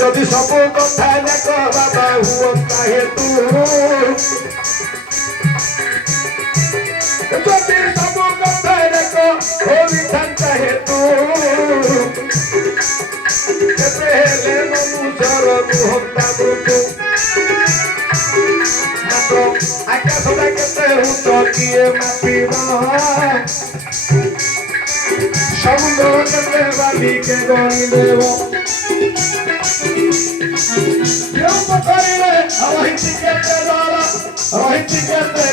যদি সব কথা দেখো বাবা হুয়ন্তা হেতু যদি সব কথা দেখো হরিথান্তা হেতু কেতে হেলে মনুষ্যর হত্যা মৃত্যু মাত্র আকাশটা কেতে উচ্চ কিয়ে মাপিব সমুদ্র কেতে বালিকে গণি দেব কেউ পথারিলে রহিতি কেতে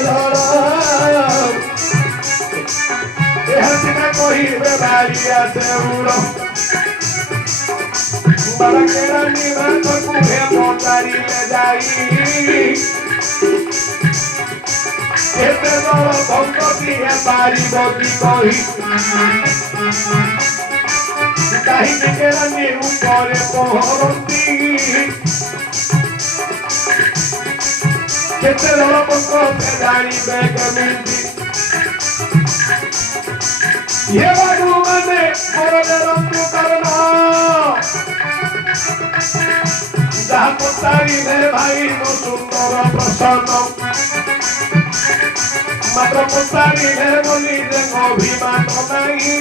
ধরা ଏହା ସିନା କହିବେ ବାରିଆ ଦେଉଳ ବାଳକେରା ନିବାସକୁ ହେ ପଚାରିଲେ ଯାଇ କେତେ ଦଳ ଭକ୍ତି ହେ ପାରିବ କି କହି କାହିଁକି କେରାନି ଉପରେ ପହରନ୍ତି କେତେ ଦଳ ଭକ୍ତ ସେ ଜାଣିବେ କେମିତି ये भगवान मोरे रंगु करना जहाँ पुतारी ने भाई मो सुंदर प्रसन्न मात्र पुतारी ने बोली जे अभिमान नहीं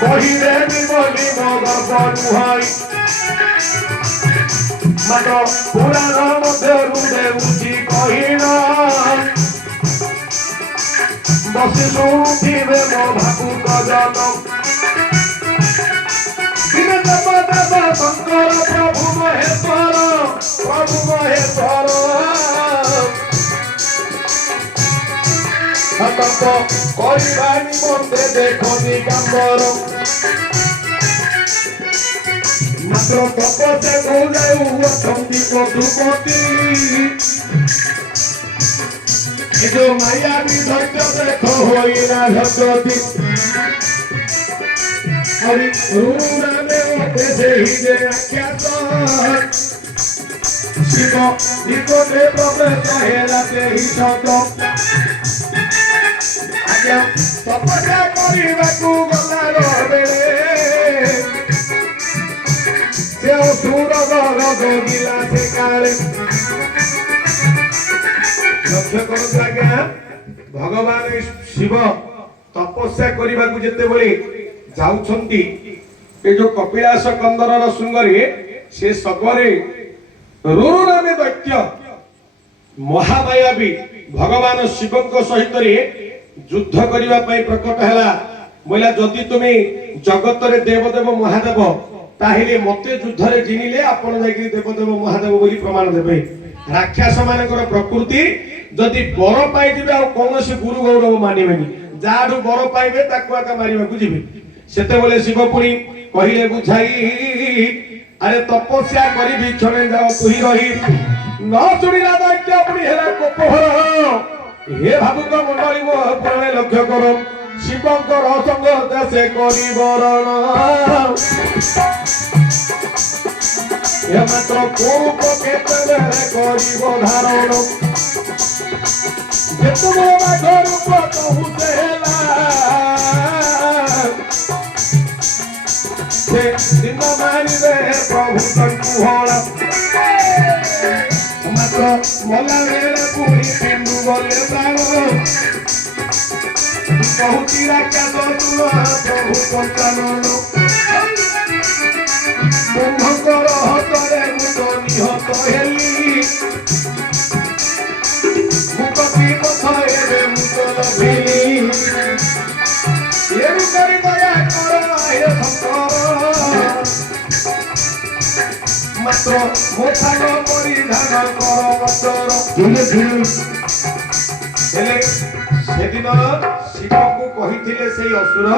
कही देवी बोली मो गर्व नुहाई मात्र पुराण मध्यरु देउची कहिना बसी शुणुथिबे मो भाकुक जन दिने देव देव शंकर प्रभु महेश्वर हतक करिबा निमंते देखो दिगंबर मात्र तपसे गौजाऊ अछंती पशुपति जो माया भी धैर्य देखो होइना धजती हरि रूना में ओते से ही जे आख्यात शिव निकोटे प्रवेश हेला ते ही शब्द आज्ञा तपस्या करिबाकू गला बेले से असुर गल जोगिला से काले लक्ष्य करत आज्ञा भगवान शिव तपस्या करने को जिते बड़े जाउछंती ए जो कपिलास कंदरर श्रृंगरे से सबरे रुरु नामे दैत्य महामायावी भगवान शिवଙ୍କ सहित रे युद्ध करबा पई प्रकट हला मोला जदि तुमे जगत रे देवदेव महादेव ताहिले मते युद्ध रे जिनिले आपण जाई देवदेव महादेव बोली प्रमाण देबे राक्षस मानकर प्रकृति जदि बर पाई दिबे आ कोनोसी गुरु गौरव मानिबेनी जाडू बर पाइबे ताकू आका मारिबा को जिबे सेते बोले शिवपुरी कहिले बुझाई अरे तपस्या करी बिछणे जाओ तुही रही न सुनिला दैत्य पुरी हेला कोपहर हे भाबुक मंडली मो पुराणे लक्ष्य करो शिवंकर संग देशे करी बरण ये मात्र कोप केतरे करिब धारण जेतुमो बाघ रूप कहू सेला से दिन मारिबे प्रभु तंकु होला मात्र मला मेरे पुरी पिंडु गले प्राण बहुती राख्या तुम प्रभु पंचानन ब्रह्मकर हतरे मुत निहत हेली मुक्ति पथरे मुत लभिली ये करी दया कर हे शंकर मात्र मोथान परिधान कर वस्त्र धीरे धीरे सेदिन शिव को कहिथिले सेई असुर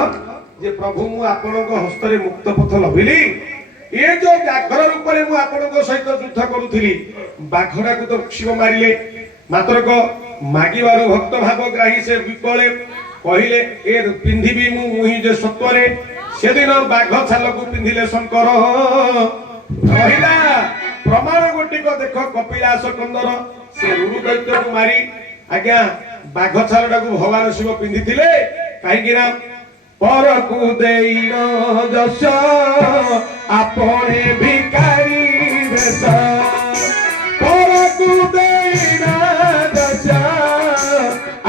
जे प्रभु मु आपनक हस्तरे मुक्त पथ लभिली ये जो व्याघ्र रूप में मु आपनक सहित युद्ध करूथिली बाघड़ा को तो शिव मारिले मात्र को मागिबारु भक्त भाव ग्राही से विकले कहिले ए पिंधिबी मु मुहि जे सत्वरे सेदिन बाघ छाल को पिंधिले शंकर कहिला प्रमाण गोटी को देखो कपिलास कंदर से रुरु दैत्य को मारी आज्ञा बाघ छालटा को भगवान शिव पिंधिथिले काहे कि ना परकु देइन जस आपणे भिकारी बेश परकु देइन जस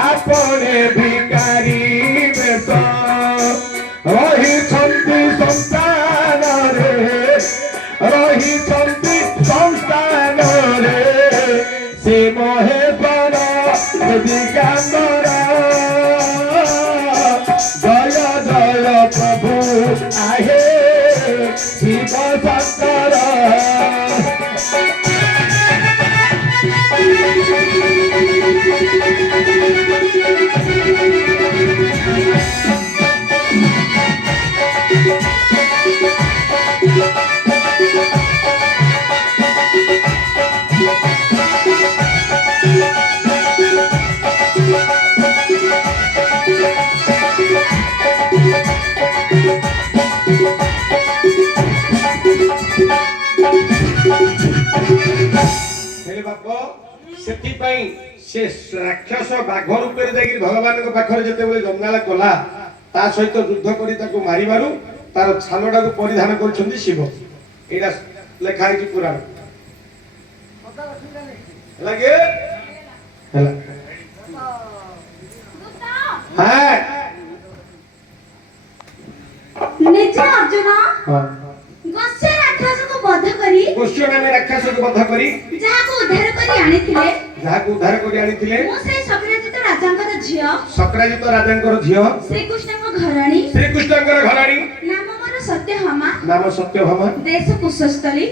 आपणे भिकारी बेश रहिछन्ति संस्थान रे रहिछन्ति संस्थान रे से महेश्वर दिगंबर जय जय प्रभु आहे शिव शंकर से राक्षस बाघ रूपे जाकि भगवान पाखरे जेतेबेले जंगाल कला ता सहित युद्ध करी ताको मारिबारु तार छालडा को परिधान करछन्ती शिव एटा लेखा है पुराण लगे हला हां निज अर्जुन हां गस्य राक्षस को वध करी गोष्य नामे राक्षस को वध करी जाको उद्धार करी आनिथिले मो से सक्राजित राजांकर झियो श्री कृष्णकर घराणी नाम मोर सत्यभामा देश कुशस्थली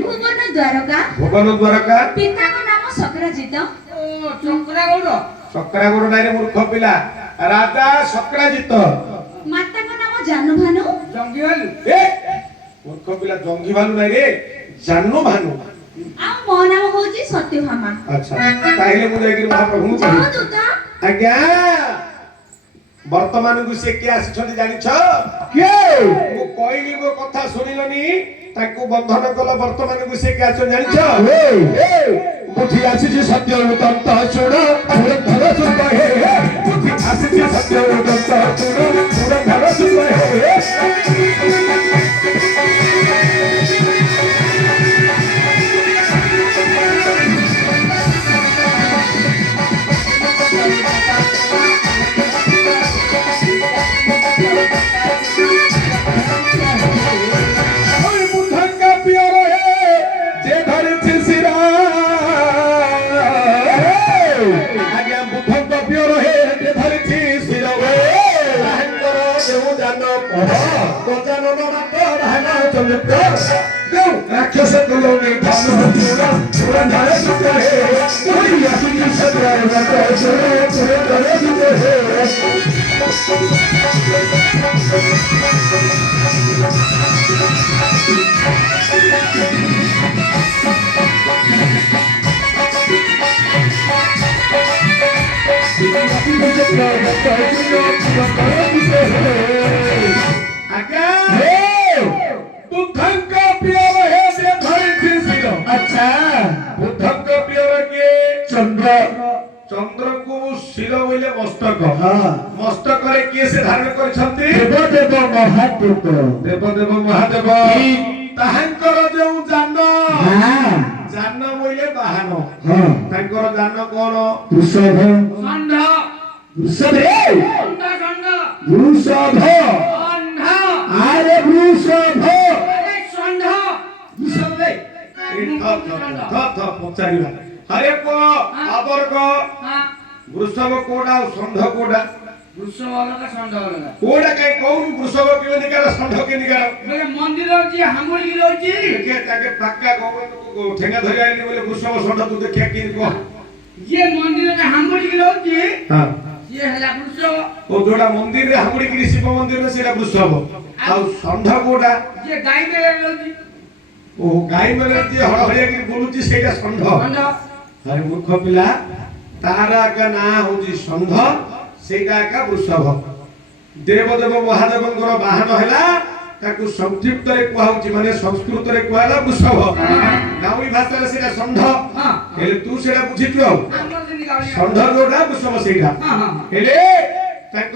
भुवन द्वारका पिताको नाम सक्राजित सक्रागुड़ नारे मूर्ख पिला राजा सक्राजित माताको नाम जानुभानु मूर्ख पिला जंगी भालू नाई रे जानु भानु आ मो नाम होजी सत्यभामा अच्छा ताहिले मु जागिर महाप्रभु आज्ञा वर्तमान को से के आछथि जानि छ के मु कहली मो कथा सुनिलनी ताकू बंधन कल वर्तमान को से के आछ जानि छ बुद्धि आसी जे सत्य तंत सुण पूर्ण धर सुन हे बुद्धि आसी जे सत्य तंत सुण पूर्ण धर सुन हे राक्षस तुलोनी भानु पूरा पूरा धारे सुते है कोई असली सत्य रत सुरे पूरे धारे सुते है अच्छा बुद्धक प्रिय के चंद्र चंद्र को शिर बोले मस्तक मस्तक रे के से धारण करछन्ती देवदेव महादेव ताहांकर जो जान जान बोले बाहन तांकर जान कोन वृषभ षंढ वृषभ रे वृषभ अरे वृषभ अरे षंढ वृषभ रे हरे को आबर को वृषभ कोडा षंढ कोडा वृषभ अलग षंढ अलग कोडा कई कोन वृषभ के निकाल षंढ के निकाल बोले मंदिर जी हामुली रहची के ताके पक्का को ठेंगा धरि आइली बोले वृषभ षंढ तू देखिया कि को ये मंदिर में हामुली रहची हां ये हला वृषभ ओ जोड़ा मंदिर रे हामुली की शिव मंदिर में सेला वृषभ आ षंढ कोडा ये गाय में रहची ओ गाय मेरे जे हळहळिया कि बोलुची सेटा षंढ अरे मूर्ख पिला तारा का ना होजी षंढ सेटा का वृषभ देवदेव महादेवंकर वाहन हैला ताकू संक्षिप्त रे कहउची माने संस्कृत रे कहला वृषभ गाउई भाषा रे सेटा षंढ हेले तू सेटा बुझितलो षंढ जोडा वृषभ सेटा हेले